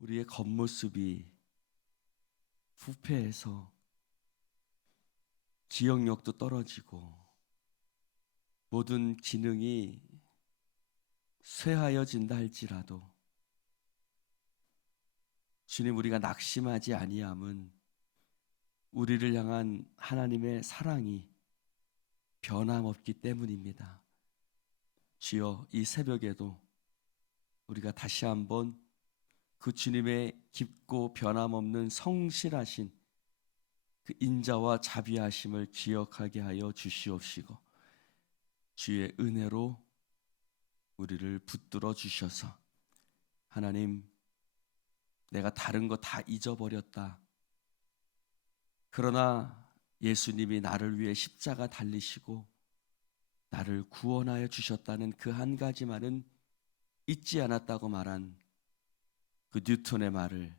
우리의 겉모습이 부패해서 기억력도 떨어지고 모든 기능이 쇠하여진다 할지라도 주님, 우리가 낙심하지 아니함은 우리를 향한 하나님의 사랑이 변함없기 때문입니다. 주여, 이 새벽에도 우리가 다시 한번 그 주님의 깊고 변함없는 성실하신 그 인자와 자비하심을 기억하게 하여 주시옵시고 주의 은혜로 우리를 붙들어 주셔서 하나님, 내가 다른 거 다 잊어버렸다. 그러나 예수님이 나를 위해 십자가 달리시고 나를 구원하여 주셨다는 그 한 가지만은 잊지 않았다고 말한 그 뉴턴의 말을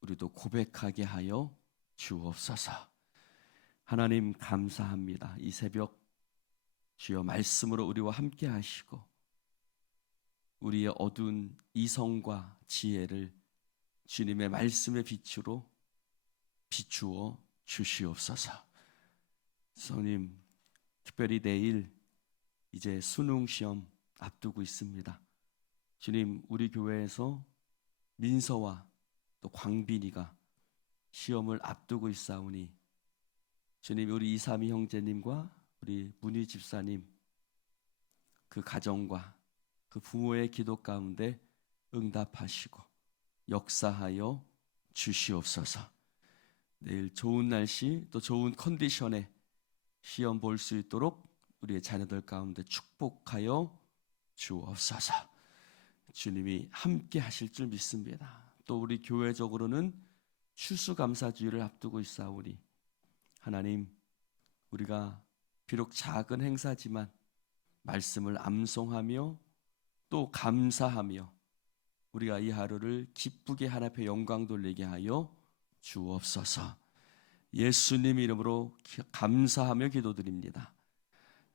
우리도 고백하게 하여 주옵소서. 하나님 감사합니다. 이 새벽 주여 말씀으로 우리와 함께 하시고 우리의 어두운 이성과 지혜를 주님의 말씀의 빛으로 비추어 주시옵소서. 성님, 특별히 내일 이제 수능 시험 앞두고 있습니다. 주님, 우리 교회에서 민서와 또 광빈이가 시험을 앞두고 있사오니 주님, 우리 이삼이 형제님과 우리 문희 집사님 그 가정과 그 부모의 기도 가운데 응답하시고 역사하여 주시옵소서. 내일 좋은 날씨 또 좋은 컨디션에 시험 볼 수 있도록 우리의 자녀들 가운데 축복하여 주옵소서. 주님이 함께 하실 줄 믿습니다. 또 우리 교회적으로는 추수감사주의를 앞두고 있사오니 하나님, 우리가 비록 작은 행사지만 말씀을 암송하며 또 감사하며 우리가 이 하루를 기쁘게 하나님 앞에 영광 돌리게 하여 주옵소서. 예수님 이름으로 감사하며 기도드립니다.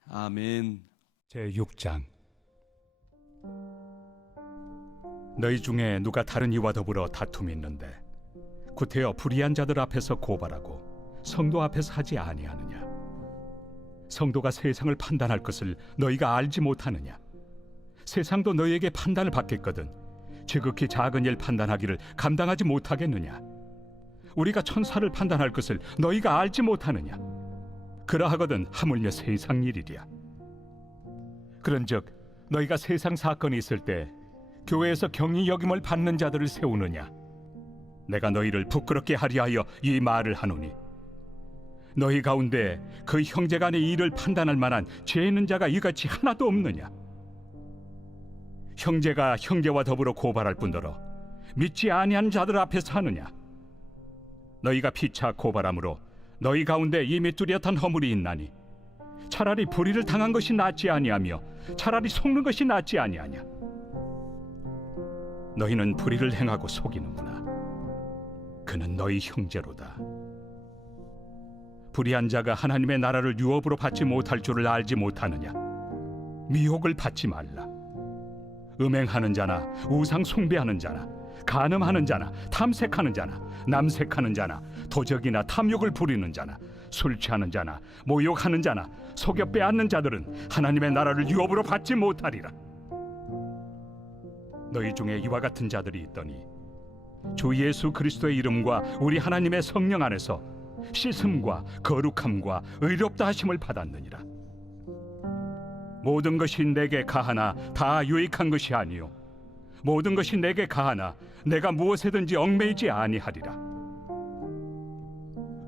아멘. 제6장. 너희 중에 누가 다른 이와 더불어 다툼이 있는데 구태여 불의한 자들 앞에서 고발하고 성도 앞에서 하지 아니하느냐? 성도가 세상을 판단할 것을 너희가 알지 못하느냐? 세상도 너희에게 판단을 받겠거든 지극히 작은 일 판단하기를 감당하지 못하겠느냐? 우리가 천사를 판단할 것을 너희가 알지 못하느냐? 그러하거든 하물며 세상 일이랴. 그런즉 너희가 세상 사건이 있을 때 교회에서 경히 여김을 받는 자들을 세우느냐? 내가 너희를 부끄럽게 하려 하여 이 말을 하노니 너희 가운데 그 형제간의 일을 판단할 만한 죄 있는 자가 이같이 하나도 없느냐? 형제가 형제와 더불어 고발할 뿐더러 믿지 아니한 자들 앞에서 하느냐? 너희가 피차 고발함으로 너희 가운데 이미 뚜렷한 허물이 있나니 차라리 불의를 당한 것이 낫지 아니하며 차라리 속는 것이 낫지 아니하냐? 너희는 불의를 행하고 속이는구나. 그는 너희 형제로다. 불의한 자가 하나님의 나라를 유업으로 받지 못할 줄을 알지 못하느냐? 미혹을 받지 말라. 음행하는 자나 우상 숭배하는 자나 간음하는 자나 탐색하는 자나 남색하는 자나 도적이나 탐욕을 부리는 자나 술 취하는 자나 모욕하는 자나 속여 빼앗는 자들은 하나님의 나라를 유업으로 받지 못하리라. 너희 중에 이와 같은 자들이 있더니 주 예수 그리스도의 이름과 우리 하나님의 성령 안에서 씻음과 거룩함과 의롭다 하심을 받았느니라. 모든 것이 내게 가하나 다 유익한 것이 아니요 모든 것이 내게 가하나 내가 무엇에든지 얽매이지 아니하리라.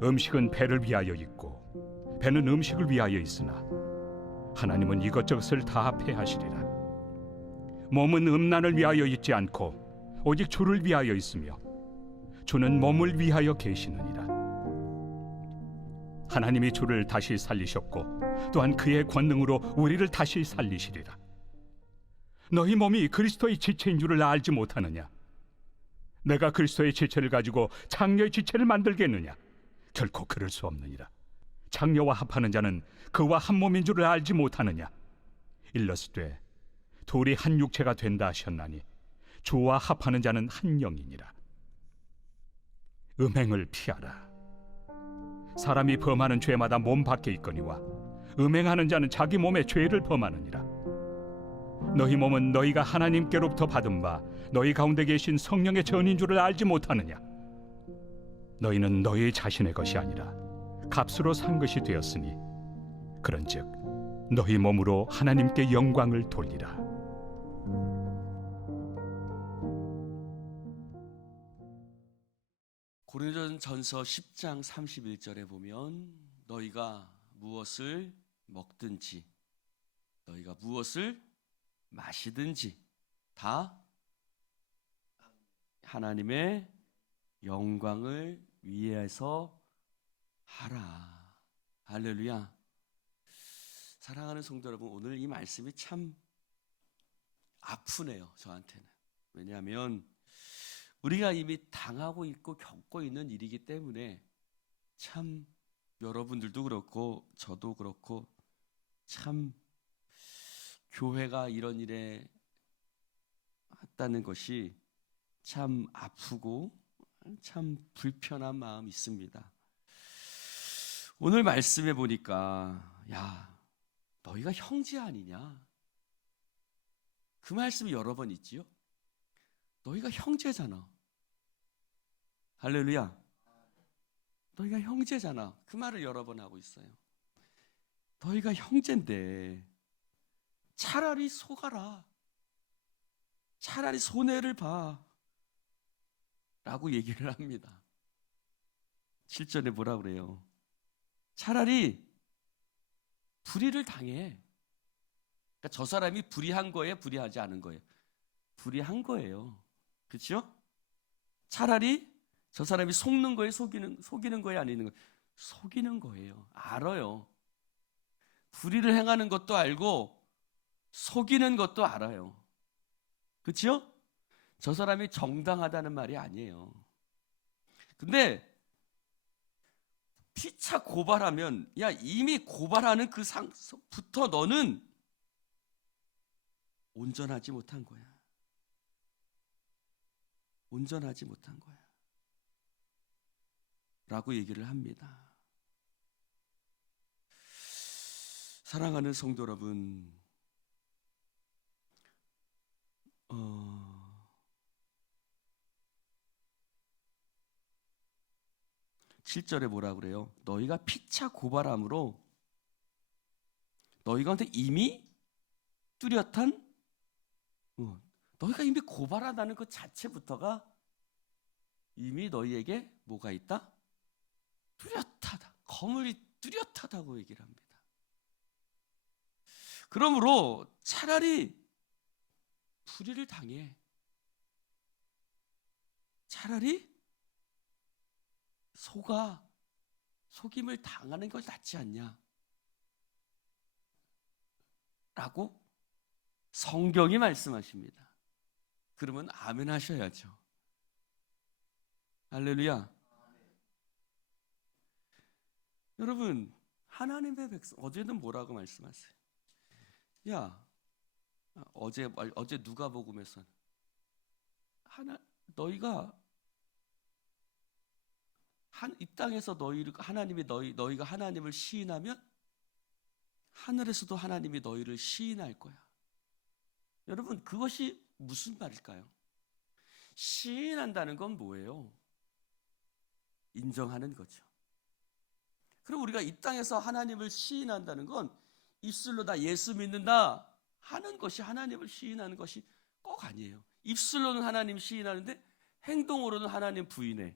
음식은 배를 위하여 있고 배는 음식을 위하여 있으나 하나님은 이것저것을 다 패하시리라. 몸은 음란을 위하여 있지 않고 오직 주를 위하여 있으며 주는 몸을 위하여 계시느니라. 하나님이 주를 다시 살리셨고 또한 그의 권능으로 우리를 다시 살리시리라. 너희 몸이 그리스도의 지체인 줄을 알지 못하느냐? 내가 그리스도의 지체를 가지고 장녀의 지체를 만들겠느냐? 결코 그럴 수 없느니라. 장녀와 합하는 자는 그와 한 몸인 줄을 알지 못하느냐? 일러스되 둘이 한 육체가 된다 하셨나니 주와 합하는 자는 한 영이니라. 음행을 피하라. 사람이 범하는 죄마다 몸 밖에 있거니와 음행하는 자는 자기 몸에 죄를 범하느니라. 너희 몸은 너희가 하나님께로부터 받은 바 너희 가운데 계신 성령의 전인 줄을 알지 못하느냐? 너희는 너희 자신의 것이 아니라 값으로 산 것이 되었으니 그런즉 너희 몸으로 하나님께 영광을 돌리라. 고린도전서 10장 31절에 보면 너희가 무엇을 먹든지 너희가 무엇을 마시든지 다 하나님의 영광을 위해서 하라. 할렐루야. 사랑하는 성도 여러분, 오늘 이 말씀이 참 아프네요, 저한테는. 왜냐하면 우리가 이미 당하고 있고 겪고 있는 일이기 때문에 참 여러분들도 그렇고 저도 그렇고 참 교회가 이런 일에 했다는 것이 참 아프고 참 불편한 마음이 있습니다. 오늘 말씀해 보니까 야, 너희가 형제 아니냐? 그 말씀이 여러 번 있지요. 너희가 형제잖아. 할렐루야. 너희가 형제잖아. 그 말을 여러 번 하고 있어요. 너희가 형제인데 차라리 속아라. 차라리 손해를 봐. 라고 얘기를 합니다. 7절에 뭐라 그래요? 차라리 불의를 당해. 그러니까 저 사람이 불의한 거예요? 불의하지 않은 거예요? 불의한 거예요. 그렇죠? 차라리 저 사람이 속는 거예요? 속이는 거예요? 아니는 거예요? 속이는 거예요. 알아요. 불의를 행하는 것도 알고 속이는 것도 알아요. 그렇죠? 저 사람이 정당하다는 말이 아니에요. 근데 피차 고발하면 야, 이미 고발하는 그 상부터 너는 온전하지 못한 거야. 온전하지 못한 거야. 라고 얘기를 합니다. 사랑하는 성도 여러분, 7절에 뭐라 그래요? 너희가 피차 고발함으로 너희 가운데 이미 뚜렷한 너희가 이미 고발한다는 것 자체부터가 이미 너희에게 뭐가 있다? 뚜렷하다. 거물이 뚜렷하다고 얘기를 합니다. 그러므로 차라리 불의를 당해. 차라리 속임을 당하는 것이 낫지 않냐? 라고 성경이 말씀하십니다. 그러면 아멘 하셔야죠. 할렐루야. 여러분, 하나님의 백성, 어제는 뭐라고 말씀하세요? 야, 어제 누가복음에서 너희가 이 땅에서 너희가 하나님을 시인하면 하늘에서도 하나님이 너희를 시인할 거야. 여러분, 그것이 무슨 말일까요? 시인한다는 건 뭐예요? 인정하는 거죠. 그럼 우리가 이 땅에서 하나님을 시인한다는 건 입술로 나 예수 믿는다 하는 것이 하나님을 시인하는 것이 꼭 아니에요. 입술로는 하나님 시인하는데 행동으로는 하나님 부인해.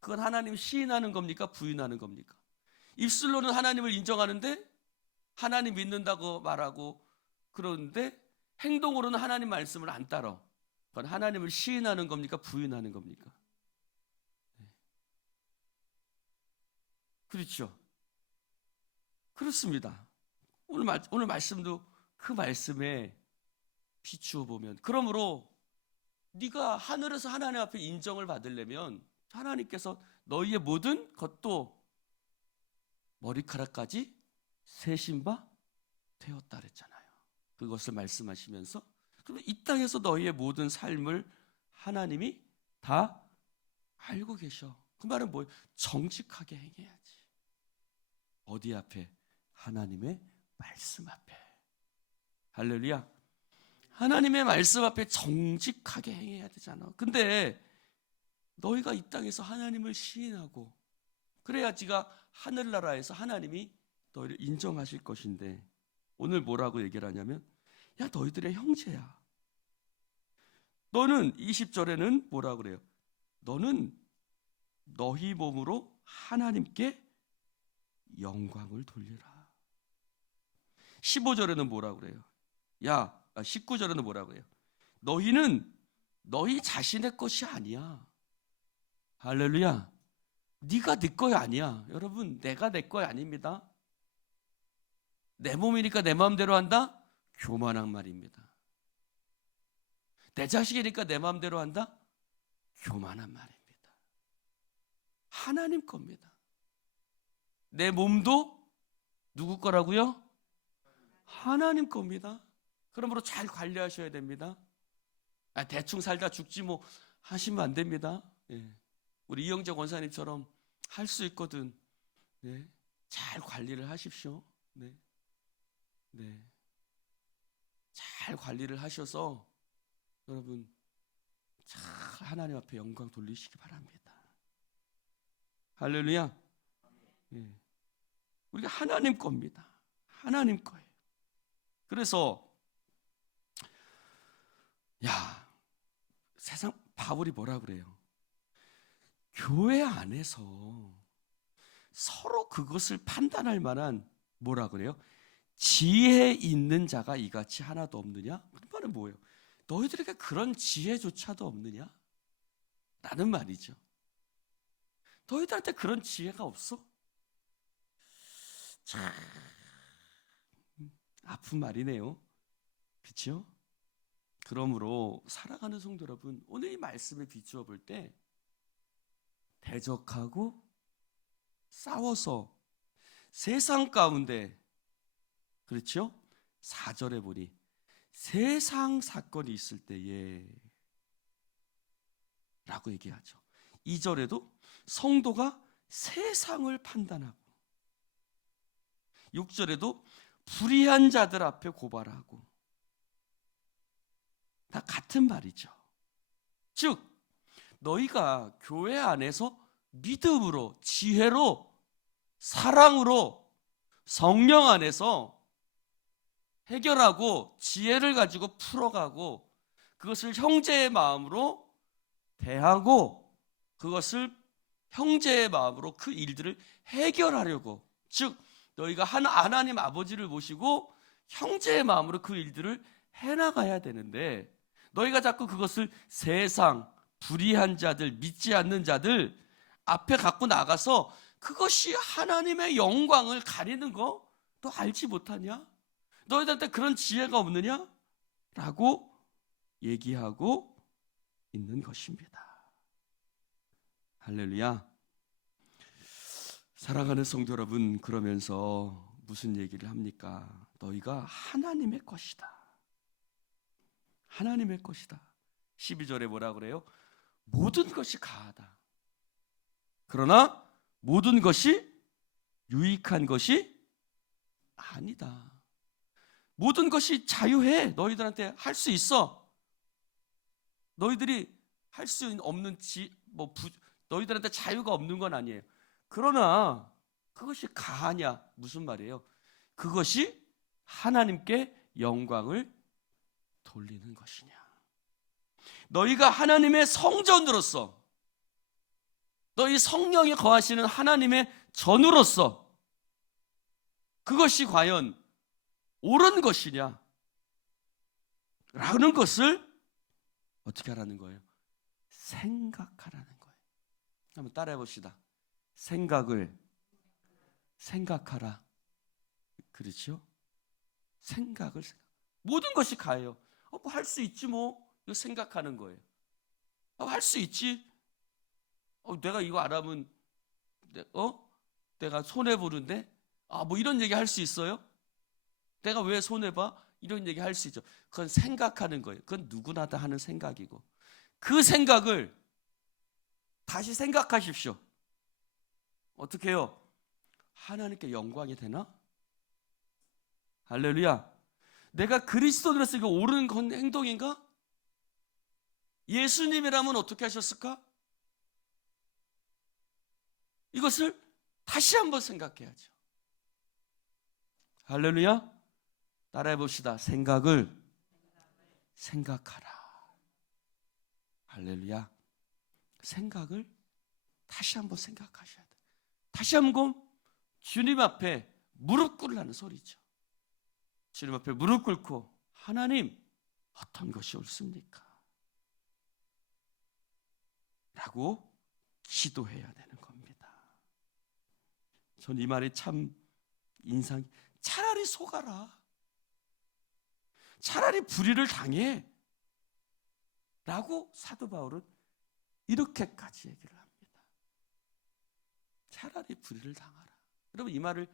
그건 하나님 시인하는 겁니까? 부인하는 겁니까? 입술로는 하나님을 인정하는데 하나님 믿는다고 말하고 그러는데 행동으로는 하나님 말씀을 안 따라. 그건 하나님을 시인하는 겁니까? 부인하는 겁니까? 그렇죠. 그렇습니다. 오늘 말씀도 그 말씀에 비추어 보면, 그러므로 네가 하늘에서 하나님 앞에 인정을 받으려면 하나님께서 너희의 모든 것도 머리카락까지 세신 바 되었다 그랬잖아요. 그것을 말씀하시면서 그럼 이 땅에서 너희의 모든 삶을 하나님이 다 알고 계셔. 그 말은 뭐예요? 정직하게 행해야지. 어디 앞에? 하나님의 말씀 앞에. 할렐루야. 하나님의 말씀 앞에 정직하게 행해야 되잖아. 근데 너희가 이 땅에서 하나님을 시인하고 그래야지가 하늘나라에서 하나님이 너희를 인정하실 것인데, 오늘 뭐라고 얘기를 하냐면, 야, 너희들의 형제야. 너는 20절에는 뭐라고 그래요? 너는 너희 몸으로 하나님께 영광을 돌리라. 15절에는 뭐라고 그래요? 19절에는 뭐라고 해요? 너희는 너희 자신의 것이 아니야. 할렐루야. 네가 네 거야 아니야. 여러분, 내가 내 거야 아닙니다. 내 몸이니까 내 마음대로 한다? 교만한 말입니다. 내 자식이니까 내 마음대로 한다? 교만한 말입니다. 하나님 겁니다. 내 몸도 누구 거라고요? 하나님 겁니다. 그러므로 잘 관리하셔야 됩니다. 대충 살다 죽지 뭐 하시면 안 됩니다. 우리 이영재 권사님처럼 할 수 있거든. 잘 관리를 하십시오. 잘 관리를 하셔서 여러분 잘 하나님 앞에 영광 돌리시기 바랍니다. 할렐루야. 우리가 하나님 겁니다. 하나님 거예요. 그래서 세상 바울이 뭐라 그래요? 교회 안에서 서로 그것을 판단할 만한 뭐라 그래요? 지혜 있는 자가 이같이 하나도 없느냐? 그 말은 뭐예요? 너희들에게 그런 지혜조차도 없느냐? 라는 말이죠. 너희들한테 그런 지혜가 없어? 참 아픈 말이네요. 그렇죠? 그러므로 사랑하는 성도 여러분, 오늘 이 말씀에 비추어 볼 때 대적하고 싸워서 세상 가운데, 그렇죠? 4절에 보니 세상 사건이 있을 때에 라고 얘기하죠. 2절에도 성도가 세상을 판단하고, 6절에도 불의한 자들 앞에 고발하고, 다 같은 말이죠. 즉 너희가 교회 안에서 믿음으로, 지혜로, 사랑으로, 성령 안에서 해결하고 지혜를 가지고 풀어가고 그것을 형제의 마음으로 대하고 그것을 형제의 마음으로 그 일들을 해결하려고, 즉 너희가 하나님 아버지를 모시고 형제의 마음으로 그 일들을 해나가야 되는데, 너희가 자꾸 그것을 세상, 불의한 자들, 믿지 않는 자들 앞에 갖고 나가서 그것이 하나님의 영광을 가리는 거 너 알지 못하냐? 너희들한테 그런 지혜가 없느냐? 라고 얘기하고 있는 것입니다. 할렐루야. 사랑하는 성도 여러분, 그러면서 무슨 얘기를 합니까? 너희가 하나님의 것이다. 하나님의 것이다. 12절에 뭐라 그래요? 모든 것이 가하다. 그러나 모든 것이 유익한 것이 아니다. 모든 것이 자유해. 너희들한테 할 수 있어. 너희들이 할 수 없는 너희들한테 자유가 없는 건 아니에요. 그러나 그것이 가하냐? 무슨 말이에요? 그것이 하나님께 영광을 돌리는 것이냐? 너희가 하나님의 성전으로서, 너희 성령이 거하시는 하나님의 전으로서 그것이 과연 옳은 것이냐? 라는 것을 어떻게 하라는 거예요? 생각하라는 거예요. 한번 따라해 봅시다. 생각하라. 그렇죠? 모든 것이 가요. 뭐 할 수 있지 뭐. 이거 생각하는 거예요. 할 수 있지. 내가 이거 안 하면 내가 손해 보는데 뭐 이런 얘기 할 수 있어요? 내가 왜 손해 봐? 이런 얘기 할 수 있죠. 그건 생각하는 거예요. 그건 누구나 다 하는 생각이고, 그 생각을 다시 생각하십시오. 어떻게 해요? 하나님께 영광이 되나? 할렐루야. 내가 그리스도로서 이거 옳은 행동인가? 예수님이라면 어떻게 하셨을까? 이것을 다시 한번 생각해야죠. 할렐루야. 따라해 봅시다. 생각을 생각하라. 할렐루야. 생각을 다시 한번 생각하셔야 돼요. 다시 한번 주님 앞에 무릎 꿇으라는 소리죠. 주님 앞에 무릎 꿇고, 하나님, 어떤 것이 옳습니까? 라고 기도해야 되는 겁니다. 전 이 말이 참 차라리 속아라. 차라리 불의를 당해. 라고 사도 바울은 이렇게까지 얘기를 합니다. 차라리 불의를 당하라. 여러분, 이 말을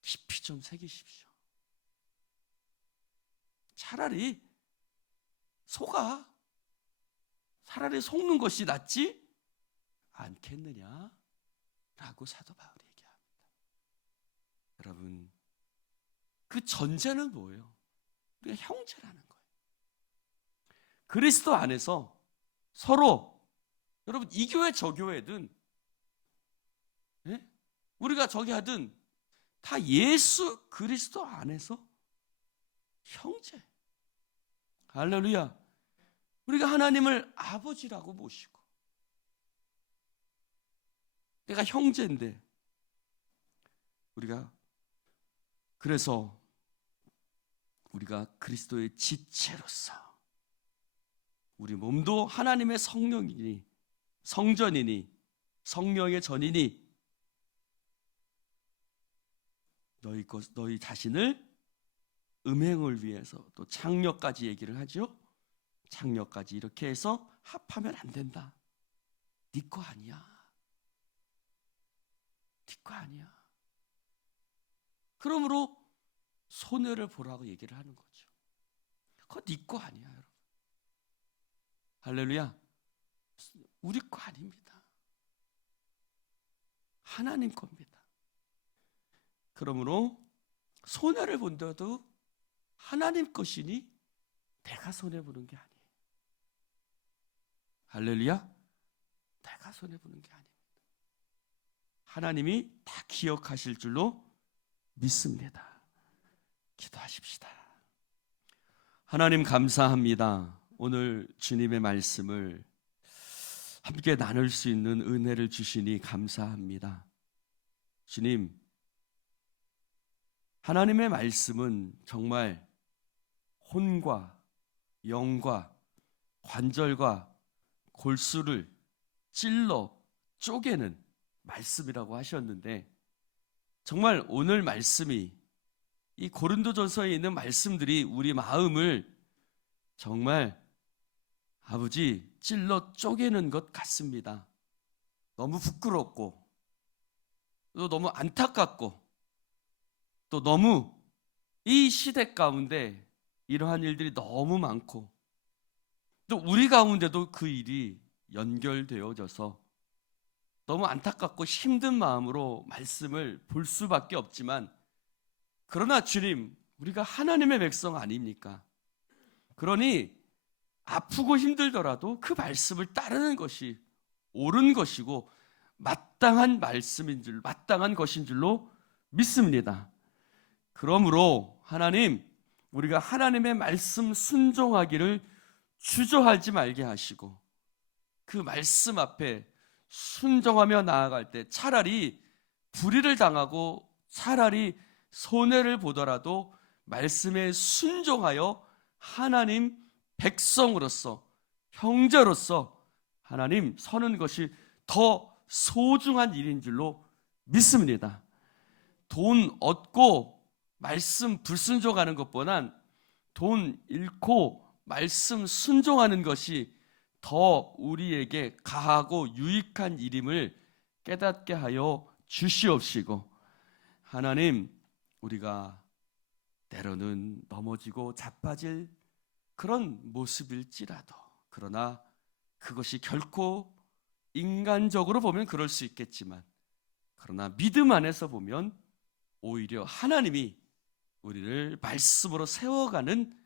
깊이 좀 새기십시오. 차라리 속아. 차라리 속는 것이 낫지 않겠느냐? 라고 사도 바울이 얘기합니다. 여러분, 그 전제는 뭐예요? 우리가 형제라는 거예요. 그리스도 안에서 서로, 여러분, 이 교회 저 교회든, 우리가 저기 하든 다 예수 그리스도 안에서 형제. 할렐루야. 우리가 하나님을 아버지라고 모시고, 내가 형제인데, 그래서 우리가 그리스도의 지체로서 우리 몸도 하나님의 성령이니, 성전이니, 성령의 전이니, 너희 자신을 음행을 위해서, 또 창녀까지 얘기를 하죠. 창녀까지 이렇게 해서 합하면 안 된다. 네 거 아니야. 네 거 아니야. 그러므로 손해를 보라고 얘기를 하는 거죠. 그거 네 거 아니야, 여러분. 할렐루야. 우리 거 아닙니다. 하나님 겁니다. 그러므로 손해를 본다도 하나님 것이니 내가 손해보는 게 아니에요. 할렐루야. 내가 손해보는 게 아닙니다. 하나님이 다 기억하실 줄로 믿습니다. 기도하십시다. 하나님, 감사합니다. 오늘 주님의 말씀을 함께 나눌 수 있는 은혜를 주시니 감사합니다. 주님, 하나님의 말씀은 정말 혼과 영과 관절과 골수를 찔러 쪼개는 말씀이라고 하셨는데, 정말 오늘 말씀이, 이 고린도전서에 있는 말씀들이 우리 마음을 정말 아버지 찔러 쪼개는 것 같습니다. 너무 부끄럽고, 또 너무 안타깝고, 또 너무 이 시대 가운데 이러한 일들이 너무 많고, 또 우리 가운데도 그 일이 연결되어져서 너무 안타깝고 힘든 마음으로 말씀을 볼 수밖에 없지만, 그러나 주님, 우리가 하나님의 백성 아닙니까? 그러니 아프고 힘들더라도 그 말씀을 따르는 것이 옳은 것이고 마땅한 말씀인 줄, 마땅한 것인 줄로 믿습니다. 그러므로 하나님, 우리가 하나님의 말씀 순종하기를 주저하지 말게 하시고, 그 말씀 앞에 순종하며 나아갈 때 차라리 불의를 당하고 차라리 손해를 보더라도 말씀에 순종하여 하나님 백성으로서, 형제로서 하나님 서는 것이 더 소중한 일인 줄로 믿습니다. 돈 얻고 말씀 불순종하는 것보단 돈 잃고 말씀 순종하는 것이 더 우리에게 가하고 유익한 일임을 깨닫게 하여 주시옵시고, 하나님, 우리가 때로는 넘어지고 자빠질 그런 모습일지라도, 그러나 그것이 결코 인간적으로 보면 그럴 수 있겠지만, 그러나 믿음 안에서 보면 오히려 하나님이 우리를 말씀으로 세워가는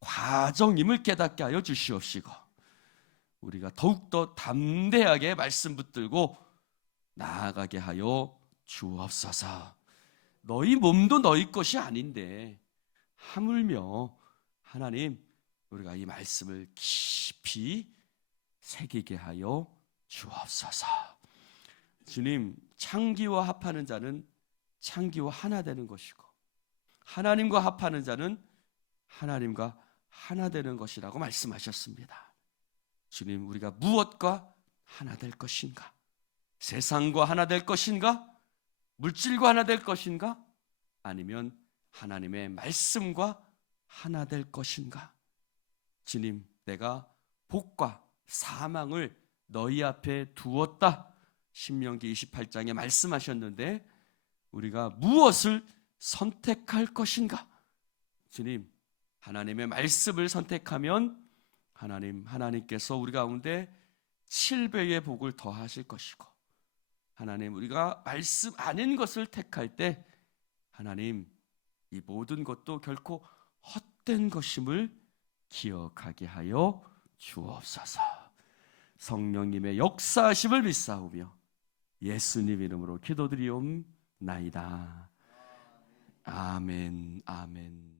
과정임을 깨닫게 하여 주시옵시고, 우리가 더욱더 담대하게 말씀 붙들고 나아가게 하여 주옵소서. 너희 몸도 너희 것이 아닌데 하물며 하나님, 우리가 이 말씀을 깊이 새기게 하여 주옵소서. 주님, 창기와 합하는 자는 창기와 하나 되는 것이고, 하나님과 합하는 자는 하나님과 하나 되는 것이라고 말씀하셨습니다. 주님, 우리가 무엇과 하나 될 것인가? 세상과 하나 될 것인가? 물질과 하나 될 것인가? 아니면 하나님의 말씀과 하나 될 것인가? 주님, 내가 복과 사망을 너희 앞에 두었다. 신명기 28장에 말씀하셨는데 우리가 무엇을 선택할 것인가? 주님, 하나님의 말씀을 선택하면 하나님께서 우리 가운데 7배의 복을 더하실 것이고, 하나님, 우리가 말씀 아닌 것을 택할 때 하나님, 이 모든 것도 결코 헛된 것임을 기억하게 하여 주옵소서. 성령님의 역사하심을 믿사오며 예수님 이름으로 기도드리옵나이다. 아멘, 아멘.